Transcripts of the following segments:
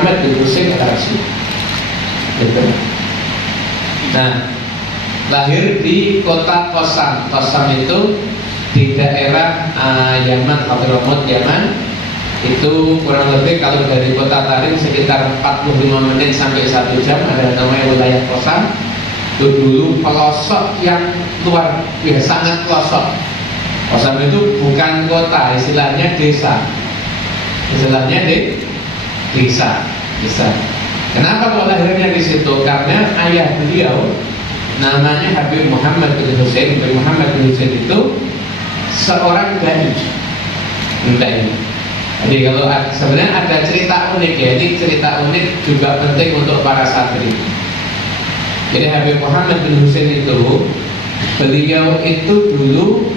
Muhammad bin Husain Al-Rasyid. Gitu. Nah, lahir di kota Qasam. Qasam itu di daerah Yaman, Hadramaut Yaman. Itu kurang lebih kalau dari kota Tarim sekitar 45 menit sampai 1 jam. Ada namanya wilayah Qasam. Itu dulu pelosok yang luar biasa, sangat pelosok. Qasam itu bukan kota, istilahnya desa. Istilahnya desa. Kenapa kok lahirnya di situ? Karena ayah beliau namanya Habib Muhammad bin Husain. Habib Muhammad bin Husain itu seorang dai. Jadi kalau sebenarnya ada cerita unik ya, ini cerita unik juga penting untuk para santri. Jadi Habib Muhammad bin Husain itu, beliau itu dulu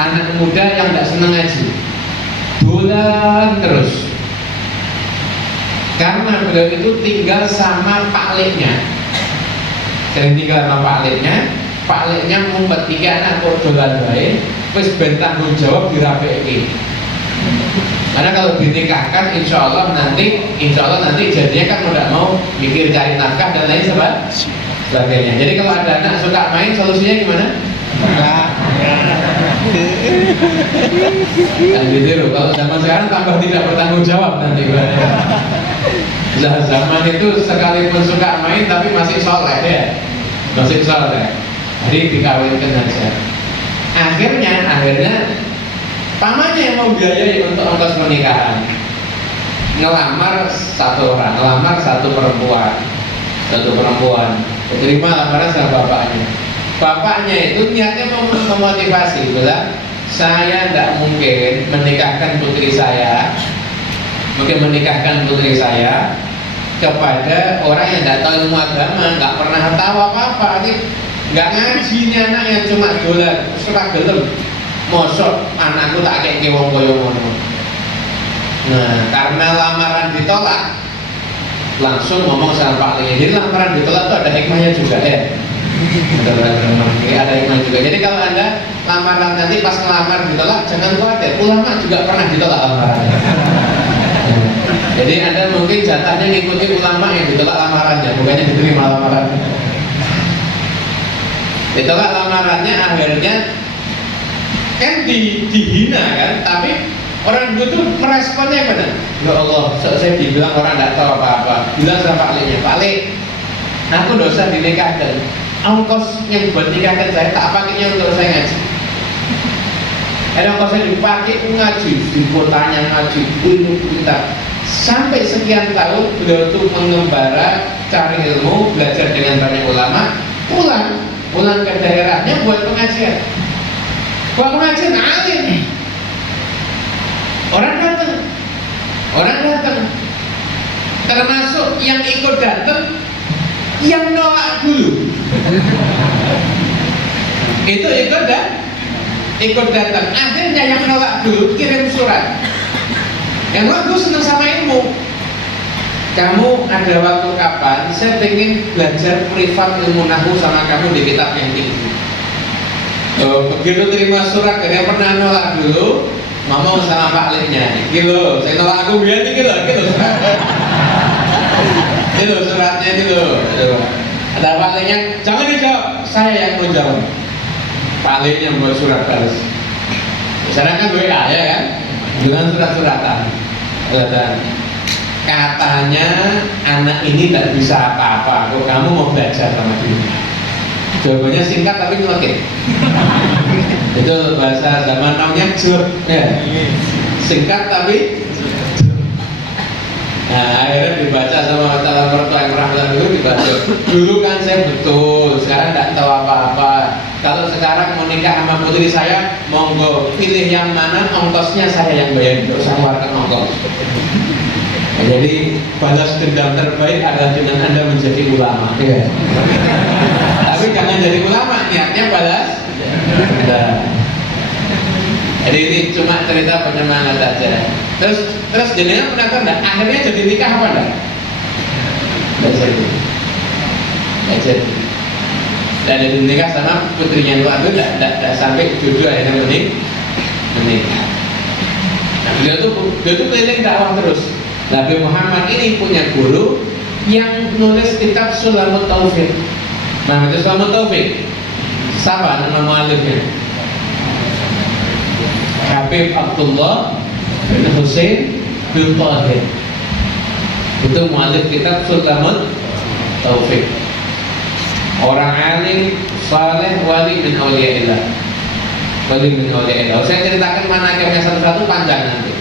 anak muda yang tidak senang ngaji, bulan terus. Karena beliau itu tinggal sama pakliknya. Sering tinggal sama pakliknya ngumpet tiga anak kok dolan bae, wis ben tanggung jawab dirapeki. Karena kalau dinikahkan insya Allah nanti jadinya kan udah mau mikir cari nafkah dan lain sebagainya. Jadi kalau ada anak suka main, solusinya gimana? Nah, gitu loh. Kalau zaman sekarang tambah tidak bertanggung jawab nanti. Zaman itu sekalipun suka main tapi masih soleh ya, jadi dikawinkan aja. Akhirnya pamannya yang mau biayai untuk ongkos pernikahan, ngelamar satu perempuan, diterima lamaran sama bapaknya itu niatnya mau memotivasi, bilang saya tidak mungkin menikahkan putri saya kepada orang yang tidak tahu ilmu agama, nggak pernah tahu apa-apa, nggak ngaji ini anak yang cuma dolar, suka gelem, mosok anakku tak kayak wong koyo ngono. Nah, karena lamaran ditolak, langsung ngomong sama Pak Ling. Jadi lamaran ditolak itu ada hikmahnya juga ya. Ada hikmah juga. Jadi kalau Anda lamaran nanti pas ngelamar ditolak, jangan khawatir, ulama juga pernah ditolak lamarannya. Jadi Anda mungkin jatahnya ngikuti ulama yang ditolak lamarannya, bukannya diterima lamarannya. Ditolak lamarannya, akhirnya kan dihina kan, tapi orang itu meresponnya benar. Ya Allah, saya dibilang orang tidak tahu apa-apa. Bilang sama Pak Lenya, Pak Le, aku dosa dinikahkan. Ongkos yang buat nikahkan saya tak pakainya untuk saya ngaji. Ada ongkosnya dipakai ngaji, di kotanya ngaji, kita. Sampai sekian tahun beliau itu mengembara, cari ilmu, belajar dengan banyak ulama, pulang ke daerahnya buat pengajian. Buat pengajian alim. Orang datang. Termasuk yang ikut datang, yang nolak dulu. Itu ikut datang. Akhirnya yang nolak dulu kirim surat. Yang aku senang sama ilmu. Kamu ada waktu kapan? Saya pengen belajar privat ilmu nahwu sama kamu di kitab yang tinggi. Begitu terima surat dari yang pernah nolak dulu, ngomong sama Pak Leknya, gitu, saya nolak aku biar gitu. Itu suratnya itu. Ada Pak Leknya, jangan dijawab, saya yang mau jawab. Pak Leknya buat surat balas. Sekarang kan WA ya kan, dengan surat-suratan. Katanya anak ini tidak bisa apa-apa, kok kamu mau belajar sama dia? Jawabannya singkat tapi nyelekit. Itu bahasa zaman namanya jur ya. Singkat tapi nah, akhirnya dibaca sama calon mertua yang pernah dulu dibaca. Dulu kan saya betul, sekarang tidak tahu apa-apa. Kalau sekarang mau nikah sama putri saya, monggo pilih yang mana, ongkosnya saya yang bayar, terus saya keluarkan ongkos. Nah, jadi balas dendam terbaik adalah dengan Anda menjadi ulama. Ya. Tapi jangan jadi ulama, niatnya balas. Nah. Jadi ini cuma cerita penyemangat saja. Terus jenengan pernah tahu enggak? Akhirnya jadi nikah apa enggak? Enggak jadi. Dan jadi nikah sama putrinya luar itu enggak sampai jodoh akhirnya menikah. Nah, beliau tuh keliling dakwah terus. Nabi Muhammad ini punya guru yang nulis kitab Sulamut Taufik. Nah, itu Sulamut Taufik. Siapa nama mu'alifnya? Habib Abdullah bin Husain bin Tahir. Itu mu'alif kitab Sulamut Taufik. Orang alim, saleh, wali min awliyaillah. Wali min awliyaillah. Saya ceritakan manaqibnya satu-satu panjang nanti.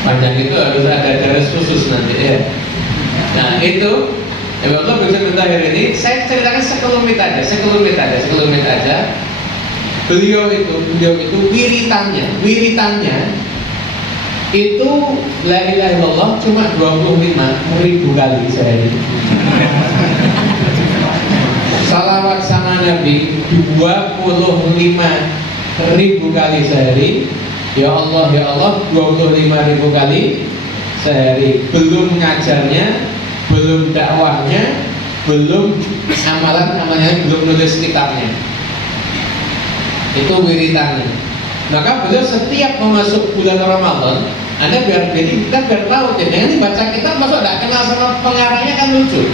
Panjang itu harus ada garis khusus nanti ya. Nah itu Allah bisa Tahir ini saya ceritakan sekelumit aja. Beliau itu wiritannya itu la ilaha illallah cuma 25.000 kali sehari. Salawat sama Nabi 25.000 kali sehari. Ya Allah 25.000 kali sehari. Belum ngajarnya, belum dakwahnya, belum amalan-amalnya, belum nulis kitabnya. Itu wiritannya. Maka beliau setiap memasuk bulan Ramadan, kita biar tahu, jadi nanti baca kitab masuk tidak kenal sama pengarangnya kan lucu.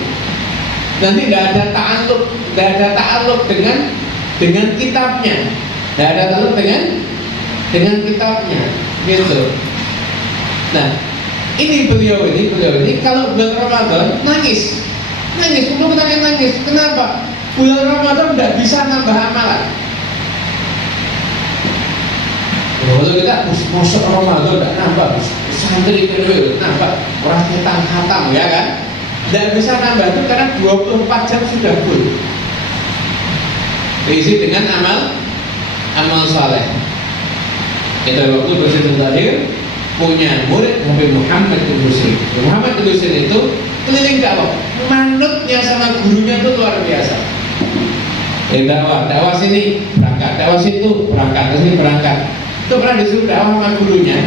Nanti tidak ada ta'alluq dengan kitabnya, tidak ada ta'alluq dengan kitabnya, gitu. Nah, ini beliau ini kalau bulan Ramadan nangis, untuk nangis. Kenapa? Bulan Ramadan tidak bisa nambah amalan. Kalau kita masuk Ramadan tidak nambah, santri periode nambah, orang hatam ya kan? Tidak bisa nambah itu karena 24 jam sudah full. Diisi dengan amal saleh. Kita waktu Husain Tahir punya murid Habib Muhammad bin Husain. Muhammad bin Husain itu keliling dakwah, manutnya sama gurunya itu luar biasa. Dakwah sini berangkat, dakwah situ berangkat, ke sini berangkat. Itu pernah disuruh dakwah sama gurunya.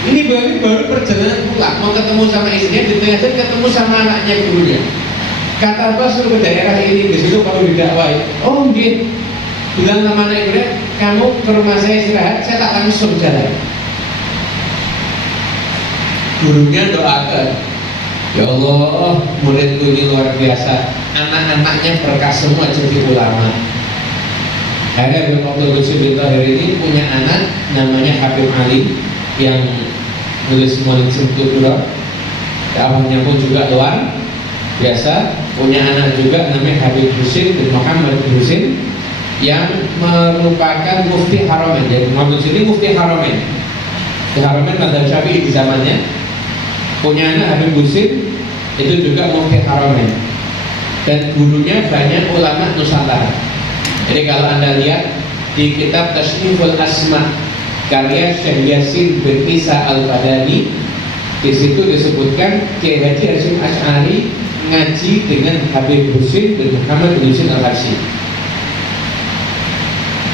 Ini baru perjalanan pulang, mau ketemu sama istrinya, di tengah jalan ketemu sama anaknya gurunya. Kata apa suruh ke daerah ini, di situ baru didakwai. Oh gitu. Bilang sama anak ibunya, kamu ke rumah saya istirahat, saya tak langsung jalan. Gurunya doakan, ya Allah, muridku ini luar biasa, anak-anaknya berkah semua jadi ulama. Akhirnya Habib Abdul Qasim Tahir ini punya anak namanya Habib Ali yang nulis Maulid Sumtutura. Dakwahnya pun juga luar biasa. Punya anak juga namanya Habib Husain bin Muhammad bin Husain yang merupakan mufti Haramain. Jadi Muhammad ini mufti Haramain. Di Haramain madzhab Syafi'i di zamannya. Punya anak Habib Husain itu juga mufti Haramain. Dan gurunya banyak ulama Nusantara. Jadi kalau Anda lihat di kitab Tasniful Asma karya Syekh Yasin bin Isa Al-Badani, di situ disebutkan Kiai Haji Hasyim Asy'ari ngaji dengan Habib Husain bin Muhammad bin Husain Al-Habsyi.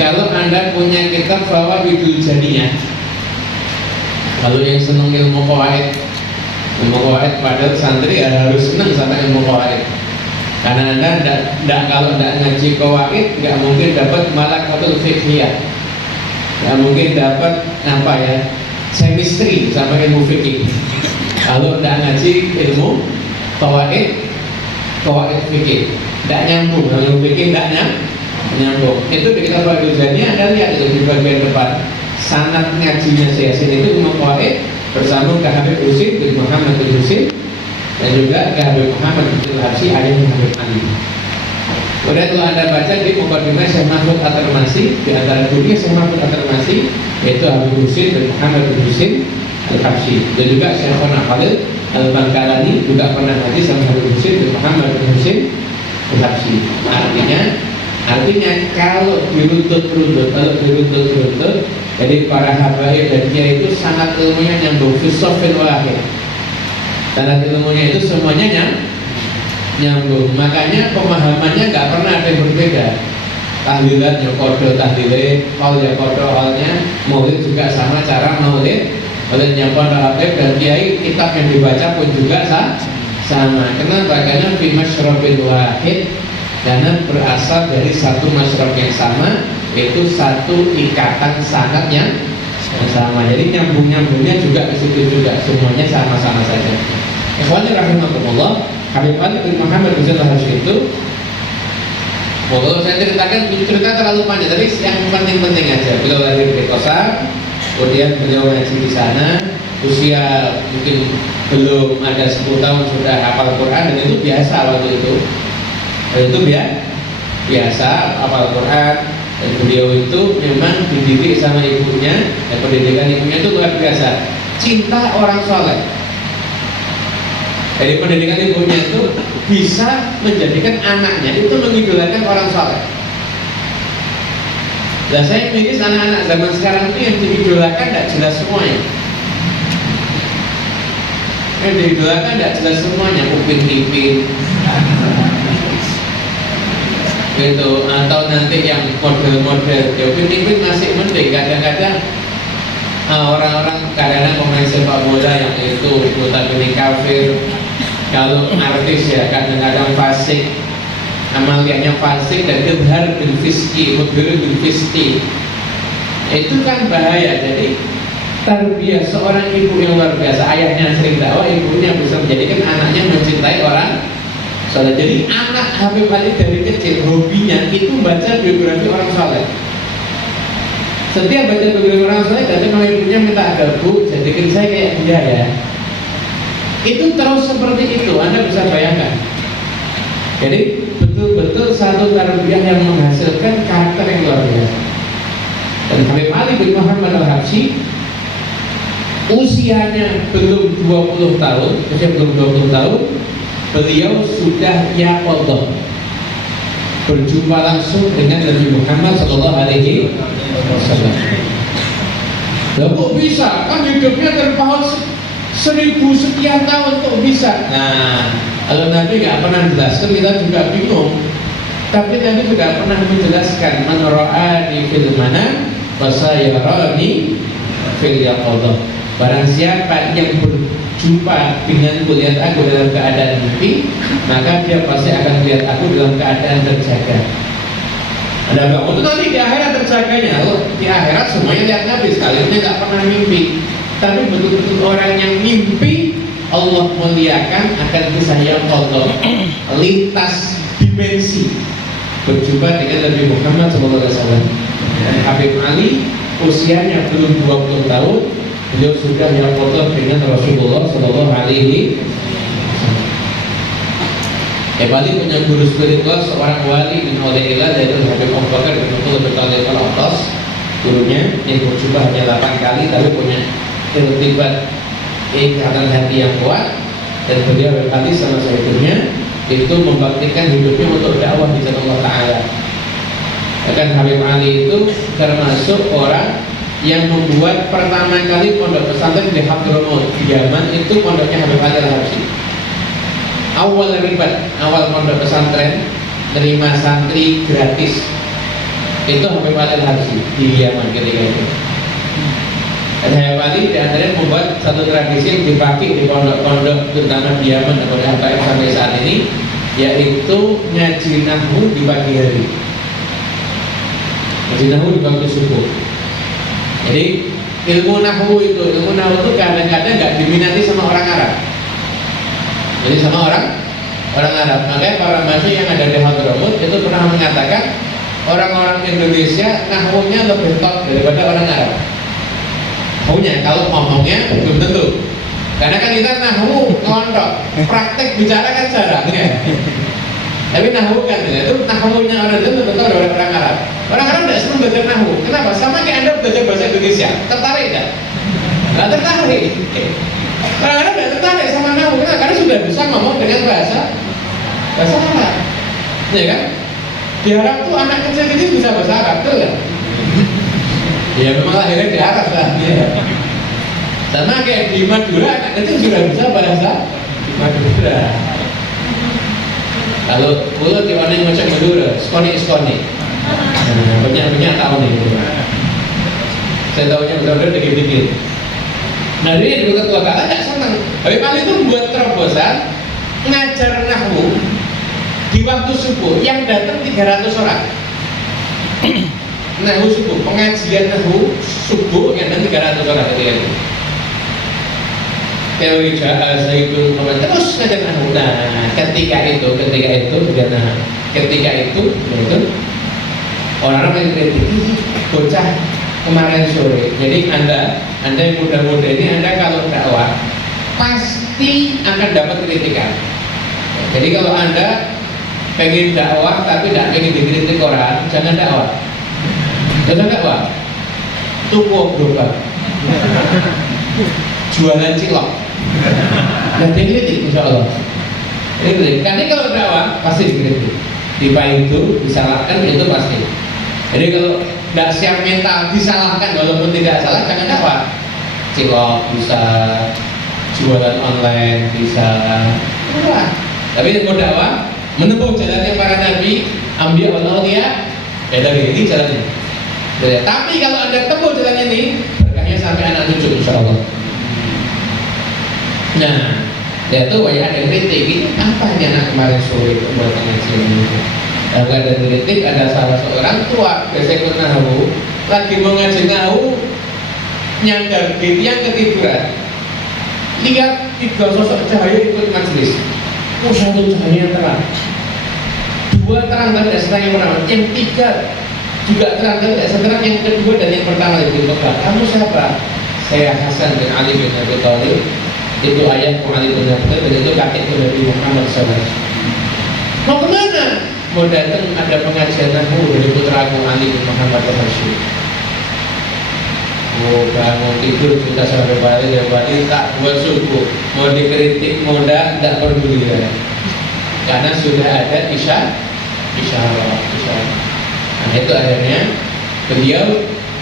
Kalau Anda punya kitab Fawaidul Janiyah, kalau yang senang ilmu qawaid padahal santri harus senang sama ilmu qawaid. Karena Anda kalau tidak ngaji qawaid, nggak mungkin dapat malakatul fiqhiyah, nggak mungkin dapat chemistry sama ilmu fikih. Kalau tidak ngaji ilmu qawaid fikih, tidak nyambung. Ilmu fikih tidak nyambung. Itu di kitab Fawaidul Janiyah Anda lihat itu di bagian depan. Sanad ngajinya Syekh Yasin itu ilmu qawaid bersama ke Habib Husain bin Muhammad bin Husain dan juga ke Habib Muhammad bin Al-Habsyi ayah Habib Ali. Kemudian kalau Anda baca di mukadimah Syekh Mahfud At-Tirmidzi, di antara gurunya Syekh Mahfud At-Tirmidzi yaitu Habib Husain bin Muhammad bin Husain Al-Habsyi, dan juga Syekh Khalil Al-Bangkalani juga pernah ngaji sama Habib Husain bin Muhammad bin Husain Al-Habsyi. Artinya kalau diruntut, jadi para habaib dan kiai itu sangat ilmunya nyambung, filsafin wahid. Karena ilmunya itu semuanya nyambung. Makanya pemahamannya nggak pernah ada yang berbeda. Tahlilannya kodo tahlile, qaulnya kodo qaulnya, maulid juga sama cara maulid. Maulidnya pondok habib dan kiai, kitab yang dibaca pun juga sama. Kenapa? Karena fi masyrabin wahid, karena berasal dari satu masyrab yang sama, yaitu satu ikatan sanad yang sama. Jadi nyambungnya juga ke situ juga, semuanya sama-sama saja. Ikhwani rahimakumullah, Habib Ali bin Muhammad bin Al-Habsyi itu, kalau saya cerita terlalu panjang, tapi yang penting-penting aja. Beliau lahir di Kosar, kemudian beliau ngaji di sana, usia mungkin belum ada 10 tahun sudah hafal Quran, dan itu biasa waktu itu. Dan itu biasa hafal Quran. Dan beliau itu memang dididik sama ibunya, dan pendidikan ibunya itu luar biasa. Cinta orang soleh. Dari pendidikan ibunya itu bisa menjadikan anaknya itu mengidolakan orang soleh. Nah, saya mikir anak-anak zaman sekarang itu yang diidolakan tidak jelas semuanya. Yang diidolakan tidak jelas semuanya, Upin Ipin gitu, atau nanti yang model-model Upin Ipin masih mending. Kadang-kadang orang-orang kadang-kadang pemain sepak bola yang itu notabene kafir. Kalau artis ya kadang-kadang fasik, amaliannya fasik dan idhar bil fiski, mudhir bil fiski. Itu kan bahaya. Jadi tarbiyah seorang ibu yang luar biasa, ayahnya sering dakwah, ibunya bisa menjadikan anaknya mencintai orang soleh. Jadi anak Habib Ali dari kecil hobinya itu baca biografi orang soleh. Setiap baca biografi orang soleh, datang sama ibunya minta, ada bu, jadikan saya kayak dia ya. Itu terus seperti itu, Anda bisa bayangkan. Jadi betul-betul satu tarbiyah yang menghasilkan karakter yang luar biasa. Dan Habib Ali bin Muhammad Al-Habsyi usianya belum 20 tahun, beliau sudah yaqadhah, berjumpa langsung dengan Nabi Muhammad Sallallahu Alaihi Wasallam. Lah kok bisa? Kan hidupnya terpaut 1000 sekian tahun, kok bisa? Nah, kalau Nabi nggak pernah jelaskan, kita juga bingung. Tapi Nabi juga pernah menjelaskan, man ra'ani fil manam wa sayarani fil yaqadhah. Barang siapa yang berjumpa denganku, lihat aku dalam keadaan mimpi, maka dia pasti akan lihat aku dalam keadaan terjaga. Ada bangun itu nanti di akhirat terjaganya. Loh, di akhirat semuanya lihat Nabi, sekalian dia nggak pernah mimpi. Tapi betul-betul orang yang mimpi, Allah muliakan akan kisah yang kotor, lintas dimensi, berjumpa dengan Nabi Muhammad SAW. Dan Habib Ali usianya belum 20 tahun, beliau sudah yang kotor dengan Rasulullah SAW. Habib Ali punya guru spiritual, seorang wali bin Auliyaillah, yaitu Habib Abu Bakar bin Abdullah bin Al-Attas. Gurunya yang berjumpa hanya 8 kali, tapi punya irtibat ikatan hati yang kuat. Dan beliau berkali sama sahibnya itu membaktikan hidupnya untuk dakwah di jalan Allah Ta'ala. Bahkan Habib Ali itu termasuk orang yang membuat pertama kali pondok pesantren di Hadramaut di Yaman. Itu pondoknya Habib Ali Al-Habsyi. Awal pondok pesantren terima santri gratis itu Habib Ali Al-Habsyi di Yaman ketika itu. Dan Habib Ali diantaranya membuat satu tradisi yang dipakai di pondok-pondok terutama di Yaman dan pada HKM sampai saat ini, yaitu ngaji nahwu di pagi hari, ngaji nahwu di waktu subuh. Jadi ilmu nahwu itu kadang-kadang nggak diminati sama orang Arab. Jadi sama orang Arab. Makanya para masih yang ada di Hadramaut itu pernah mengatakan orang-orang Indonesia nahwunya lebih top daripada orang Arab. Nahwunya, kalau ngomongnya belum tentu. Karena kan kita nahwu ngelontok, praktek bicara kan jarang ya. Tapi nahwu kan itu nahwunya orang itu lebih top daripada orang Arab. Orang Arab tidak senang belajar nahwu. Kenapa? Sama kayak Anda belajar bahasa Indonesia. Tertarik kan? Nggak tertarik. Orang Arab tidak tertarik sama nahwu. Kenapa? Karena sudah bisa ngomong dengan bahasa Arab. Ya kan? Di Arab tuh anak kecil-kecil bisa bahasa Arab, betul kan? Ya memang lahirnya di Arab lah ya. Sama kayak di Madura, anak kecil sudah bisa bahasa Madura. Kalau pulau di mana yang macam Madura, skoni. Banyak tahun itu. Saya tahunya benar-benar dikit-dikit. Nah ini di kota tidak senang. Habib Ali itu membuat terobosan ngajar nahwu di waktu subuh yang datang 300 orang. nahu subuh, pengajian nahu subuh yang nanti 300 orang ketika itu. Teori Jawa Zaidun terus ngajar nahu. Nah, ketika itu orang-orang yang kritik bocah kemarin sore. Jadi anda yang muda-muda ini, anda kalau dakwah pasti akan dapat kritikan. Jadi kalau anda pengen dakwah tapi tidak pengen dikritik orang, jangan dakwah. Tunggu berubah. Jualan cilok. Nanti kritik, insya Allah. Karena kalau dakwah pasti dikritik. Tiba itu disalahkan itu pasti. Jadi kalau tidak siap mental disalahkan walaupun tidak salah, jangan dakwah. Cilok bisa, jualan online bisa, murah. Tapi mau dakwah menempuh jalannya para nabi, ambil Allah dia, dari ini jalannya. Tapi kalau anda tempuh jalan ini, berkahnya sampai anak cucu, insya Allah. Nah, dia tuh banyak ada kritik ini apa nih anak kemarin sore itu buat pengajian ini. Kalau ada kritik, ada salah seorang tua biasanya nahu lagi mau ngaji nahu, nyandar diri yang ketiduran. Lihat 3 sosok cahaya ikut majelis. Satu cahaya terang, 2 terang dan tidak setengah merawat, yang 3 juga terang dan tidak seterang yang kedua dan yang pertama itu. Kamu siapa? Saya Hasan bin Ali bin Abi Thalib. Itu ayahku Ali bin Abi Thalib, dan itu kakekku Nabi Muhammad SAW. Mau kemana? Mau datang ada pengajian nahu dari putraku Ali bin Muhammad SAW. Mau bangun tidur kita sampai balik tak buat subuh. Mau dikritik, mau tidak peduli ya. Karena sudah ada isyarah. Nah itu akhirnya beliau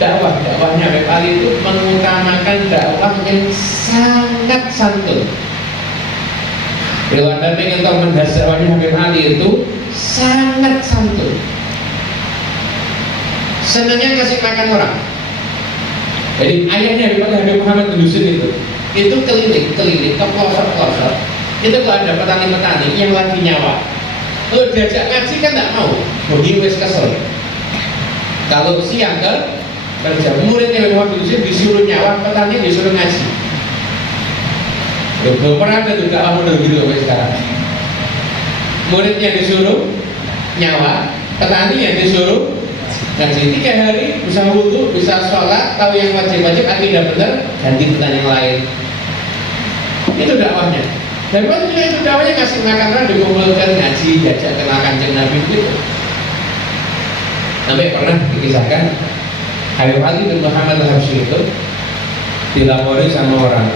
dakwahnya Habib Ali itu mengutamakan dakwah yang sangat santun. Kalau anda ingin tahu mendasarnya Habib Ali itu sangat santun. Senangnya ngasih makan orang. Jadi ayahnya Habib Muhammad bin Dusun itu keliling ke pelosok-pelosok. Itu kalau ada petani-petani yang lagi nyawa, kalau diajak ngaji kan tidak mau wis kesel. Kalau siang kerja, muridnya Habib Muhammad bin Dusun disuruh nyawa, petani disuruh ngaji. Belum pernah ada juga model gitu sampai sekarang. Muridnya disuruh nyawa, petani yang disuruh ngaji. 3 hari bisa wudhu, bisa sholat, tahu yang wajib-wajib, akidah benar, ganti pertanyaan yang lain. Itu dakwahnya. Dan waktu itu dakwahnya ngasih makan orang, dikumpulkan ngaji, diajak kenal Kanjeng Nabi gitu. Sampai pernah dikisahkan Habib Ali bin Muhammad Al-Habsyi itu dilapori sama orang.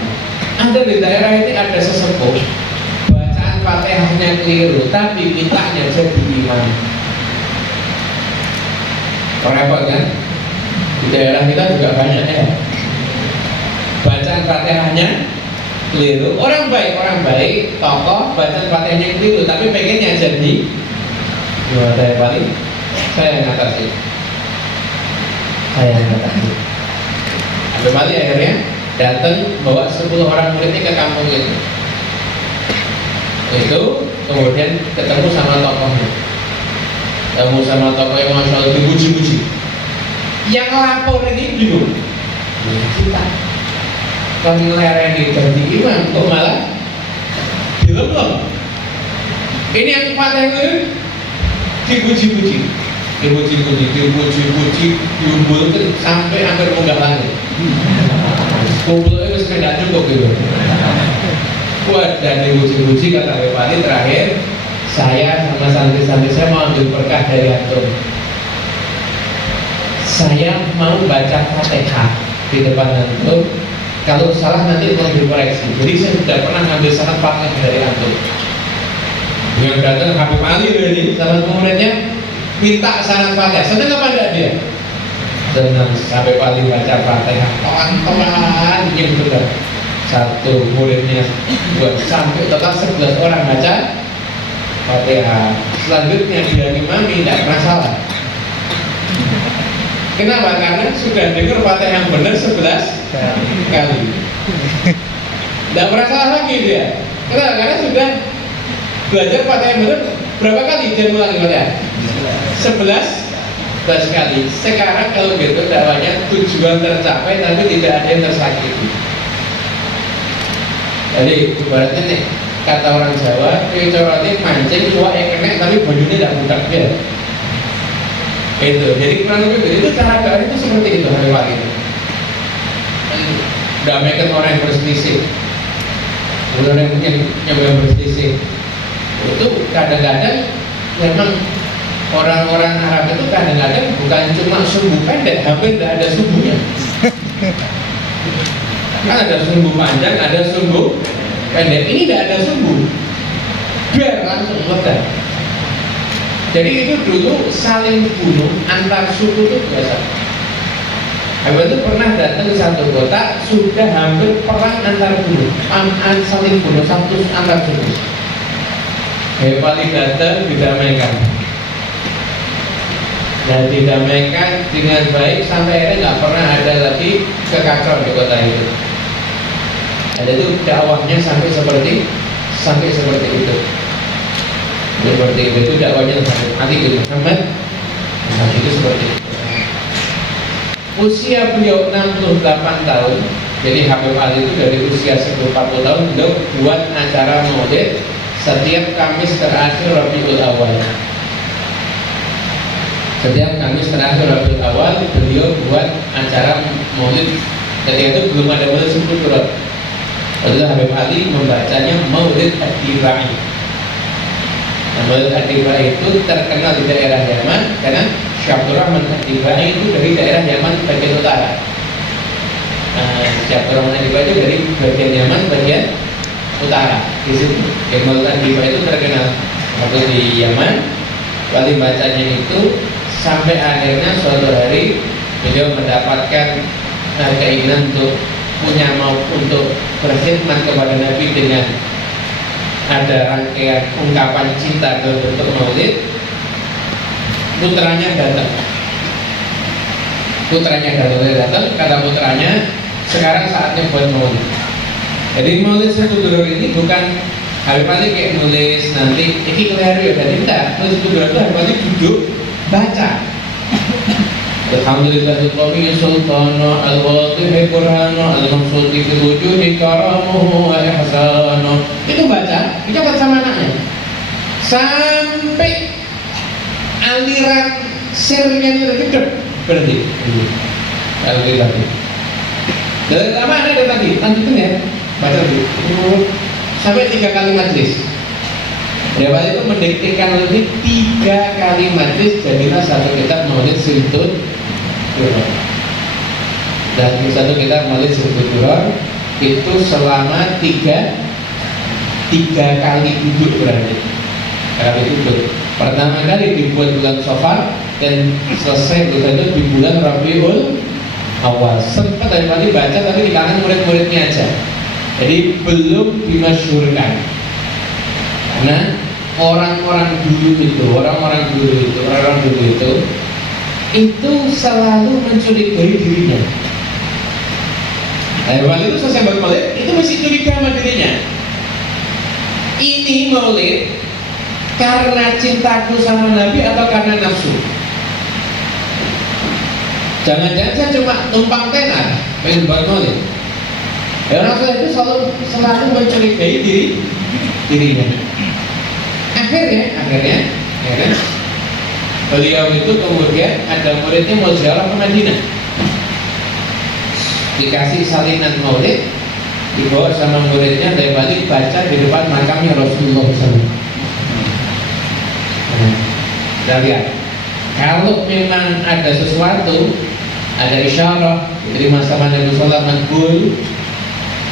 Ada di daerah ini ada sesepuh bacaan Fatihahnya keliru, tapi mintanya jadi imam. Repot kan? Di daerah kita juga banyak ya. Bacaan Fatihahnya keliru. Orang baik, tokoh bacaan Fatihahnya keliru, tapi pengennya jadi saya paling saya ngatasi. Habib Ali akhirnya datang bawa 10 orang muridnya ke kampung itu. Kemudian ketemu sama tokohnya. Ketemu sama tokoh yang masya Allah dipuji-puji. Yang lapor ini bingung. Kita kalau ngelereni jadi imam kok malah dilem. Ini yang Fatihah itu dipuji-puji, diumbulkan sampai hampir munggah langit. Kumpulnya itu sepeda cukup gitu. Buat dan dipuji-puji kata Habib Ali terakhir, saya sama santri-santri saya mau ambil berkah dari antum. Saya mau baca Fatihah di depan antum. Kalau salah nanti tolong dikoreksi. Jadi saya sudah pernah ngambil sanad Fatihah dari antum. Yang datang Habib Ali ini sama muridnya minta sanad Fatihah. Senang apa enggak dia? Senang. Habib Ali baca Fatihah pelan-pelan yang benar. 1 muridnya buat sampai total 11 orang baca Fatihah. Selanjutnya dia imami tidak pernah salah. Kenapa? Karena sudah dengar Fatihah yang benar 11 kali. Tidak pernah salah lagi dia. Kenapa? Karena sudah belajar Fatihah yang benar berapa kali dia mengulangi Fatihah? 11 sekali. Sekarang kalau gitu dakwanya tujuan tercapai tapi tidak ada yang tersakiti. Jadi ibaratnya nih, kata orang Jawa, corotnya mancing tua yang kena tapi bajunya tidak budak ya. Itu. Jadi kurang lebih begitu cara dakwah itu seperti itu hari ini. Damaikan orang yang berselisih. Orang yang berselisih itu kadang-kadang memang orang-orang Arab itu kadang-kadang bukan cuma sumbu pendek, hampir tidak ada sumbunya. Kan ada sumbu panjang, ada sumbu pendek. Ini tidak ada sumbu, biar langsung meledak. Jadi itu dulu saling bunuh antar suku itu biasa. Aku itu pernah datang ke satu kota, sudah hampir perang antar bunuh, saling bunuh satu antar suku. Paling datang didamaikan. Dan didamaikan dengan baik sampai akhirnya nggak pernah ada lagi kekacauan di kota itu. Ada itu dakwahnya sampai seperti itu. Seperti itu dakwahnya sampai mati gitu. Sampai itu seperti itu. Usia beliau 68 tahun. Jadi Habib Ali itu dari usia 40 tahun beliau buat acara maulid setiap Kamis terakhir Rabiul Awal. Setiap Kamis terakhir Rabiul Awal beliau buat acara maulid. Ketika itu belum ada maulid Syukuran. Waktu itu Habib Ali membacanya Maulid Ad-Dibai. Nah, Maulid Ad-Dibai itu terkenal di daerah Yaman karena Syabdur Rahman Ad-Dibai itu dari daerah Yaman bagian utara. Syabdur Rahman Ad-Dibai itu dari bagian Yaman bagian utara. Di situ Maulid Ad-Dibai itu terkenal. Waktu di Yaman, kali bacanya itu sampai akhirnya suatu hari beliau mendapatkan keinginan untuk untuk berkhidmat kepada Nabi dengan ada rangkaian ungkapan cinta dalam bentuk maulid. Putranya datang, kata putranya, sekarang saatnya buat maulid. Jadi maulid Syukuran ini bukan Habib Ali kayak nulis nanti ini keliru ya, dan tidak. Maulid Syukuran itu Habib Ali duduk baca. Alhamdulillahil qawiyyi sultana al-wadhihi burhana al-maqsudi fil wujudi karamuhu wa ihsanu. Itu baca sama anaknya sampai aliran sirnya itu berhenti. Alhamdulillah. Dari lama ada tadi, lanjutin ya, baca dulu sampai 3 kali majlis. Dewa itu mendiktikan lebih 3 kali majlis, jadilah satu kitab Maulid Syukuran. Dan satu kitab Maulid Syukuran itu selama 3 kali duduk berarti. Kali duduk. Pertama kali dibuat bulan Safar dan selesai itu di bulan Rabiul Awal. Sempat tadi baca tapi di kalangan murid-muridnya aja. Jadi belum dimasyhurkan. Karena orang-orang dulu itu selalu mencurigai dirinya. Wali itu selesai buat maulid, itu masih curiga sama dirinya. Ini maulid karena cintaku sama Nabi atau karena nafsu? Jangan-jangan saya cuma numpang tenar pengen buat maulid. Orang itu selalu mencurigai dirinya. Akhirnya beliau itu kemudian ada muridnya mau ziarah ke Madinah, dikasih salinan maulid, dibawa sama muridnya dari balik baca di depan makamnya Rasulullah SAW. Kita lihat, kalau memang ada sesuatu, ada isyarat dari masa Nabi SAW makbul,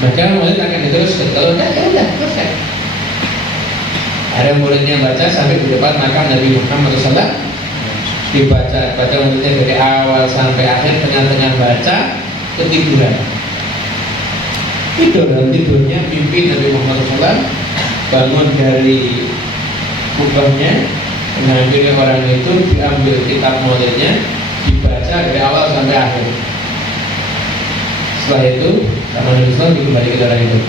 maka maulid akan diteruskan. Kalau tidak, ya udah selesai. Ada muridnya baca sampai di depan makam Nabi Muhammad SAW, baca maksudnya dari awal sampai akhir, tengah-tengah baca ketiduran. Dalam tidurnya mimpi Nabi Muhammad SAW bangun dari kubahnya, mengambil orang itu, diambil kitab maulidnya, dibaca dari awal sampai akhir. Setelah itu sama Nabi SAW dikembalikan orang itu.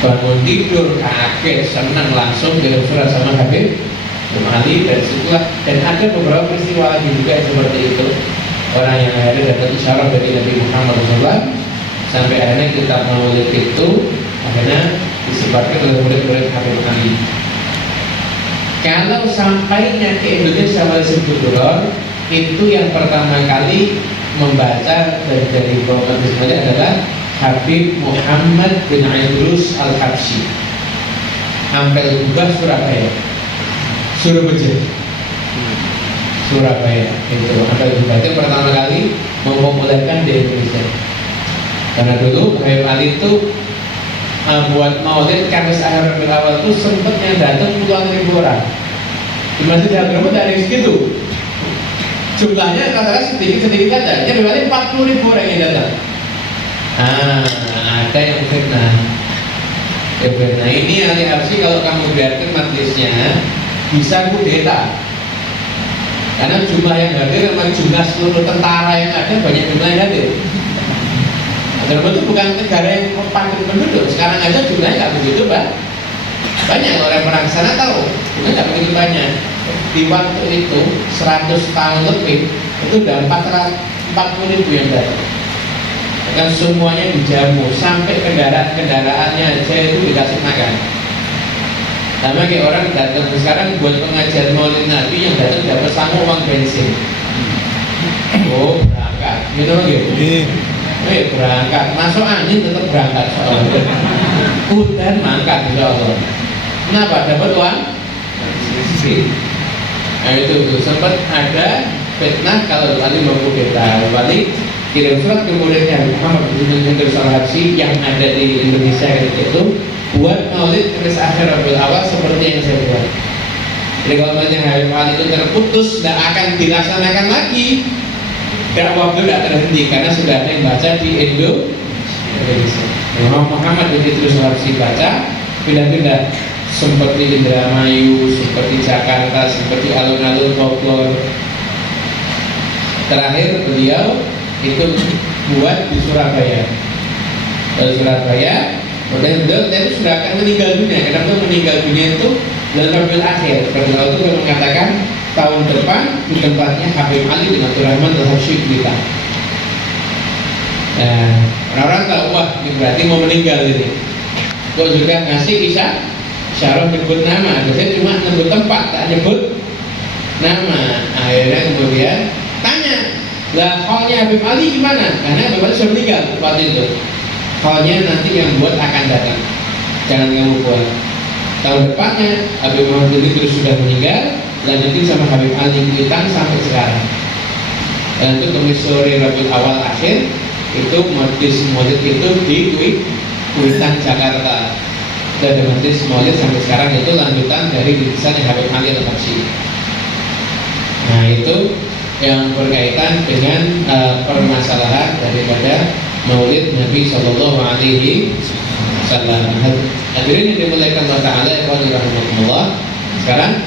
Bangun tidur kaget, senang, langsung kirim surat sama Habib Ali dan setelah, dan ada beberapa peristiwa lagi juga yang seperti itu. Orang yang akhirnya dapat isyarat dari Nabi Muhammad SAW sampai akhirnya kitab Maulid itu akhirnya disebarkan oleh murid-murid Habib Ali. Kalau sampainya ke Indonesia Malaysia Kuduror, itu yang pertama kali membaca dari Muhammad adalah Habib Muhammad bin Idrus Al-Habsyi, Ampel Gubah, Surabaya, Surabaya itu Ampel Gubah itu pertama kali mempopulerkan di Indonesia. Karena dulu Habib Ali itu buat maulid Kamis akhir Rabiul Awal itu sempat yang datang puluhan ribu orang. Di Masjid Al-Haram dari segitu. Jumlahnya katakan sedikit saja. Jadi berarti 40.000 orang yang datang. Ada yang fitnah. Ini Ali Habsyi kalau kamu biarkan majlisnya bisa kudeta. Karena jumlah yang hadir sama jumlah seluruh tentara yang ada banyak jumlah yang hadir. Dalam itu bukan negara yang padat penduduk. Sekarang aja jumlahnya nggak begitu banyak. Orang perang sana tahu, bukan nggak begitu banyak. Di waktu itu 100 tahun lebih itu udah 40.000 yang datang. Dan semuanya dijamu sampai kendaraannya aja itu dikasih makan. Sama kayak orang datang sekarang buat pengajian Maulid Nabi yang datang dapat sama uang bensin. Oh berangkat, gitu loh gitu. Berangkat, masuk angin tetap berangkat soalnya. Udah mangkat insya Allah. Kenapa? Dapat uang? Nah itu sempat ada fitnah kalau Ali mau kudeta. Ali kirim surat ke muridnya Muhammad bin Idrus Al-Habsyi yang ada di Indonesia ketika itu buat maulid Kamis akhir Rabiul Awal seperti yang saya buat. Jadi kalau maulidnya Habib Ali itu terputus, tidak akan dilaksanakan lagi. Dakwah itu tidak terhenti karena sudah ada yang baca di Indonesia. Muhammad bin Idrus Al-Habsyi baca pindah-pindah seperti Indramayu, seperti Jakarta, seperti alun-alun Bogor. Terakhir beliau itu buat di Surabaya. Dari Surabaya, kemudian beliau itu sudah akan meninggal dunia. Karena beliau meninggal dunia itu dalam Rabiul Akhir. Rabiul itu mengatakan tahun depan di tempatnya Habib Ali bin Abdurrahman Al-Habsyi kita. Nah, orang-orang tahu, wah ini berarti mau meninggal ini. Kok juga ngasih kisah Syarah nyebut nama, biasanya cuma nyebut tempat, tak nyebut nama. Akhirnya kemudian tanya, lah hallnya Habib Ali gimana? Karena Habib Ali sudah meninggal waktu itu. Hallnya nanti yang buat akan datang, jangan kamu buat. Tahun depannya Habib Muhammad Idrus sudah meninggal, lanjutin sama Habib Ali Kuitang sampai sekarang. Dan itu Kamis sore Rabiul Awal akhir itu majlis maulid itu di Kuitang Jakarta. Dan majlis maulid sampai sekarang itu lanjutan dari tulisan Habib Ali Al-Habsyi. Nah itu yang berkaitan dengan permasalahan daripada Maulid Nabi Sallallahu Alaihi Wasallam. Hadirin yang dimuliakan Allah Taala, ikhwan rahimakumullah. Sekarang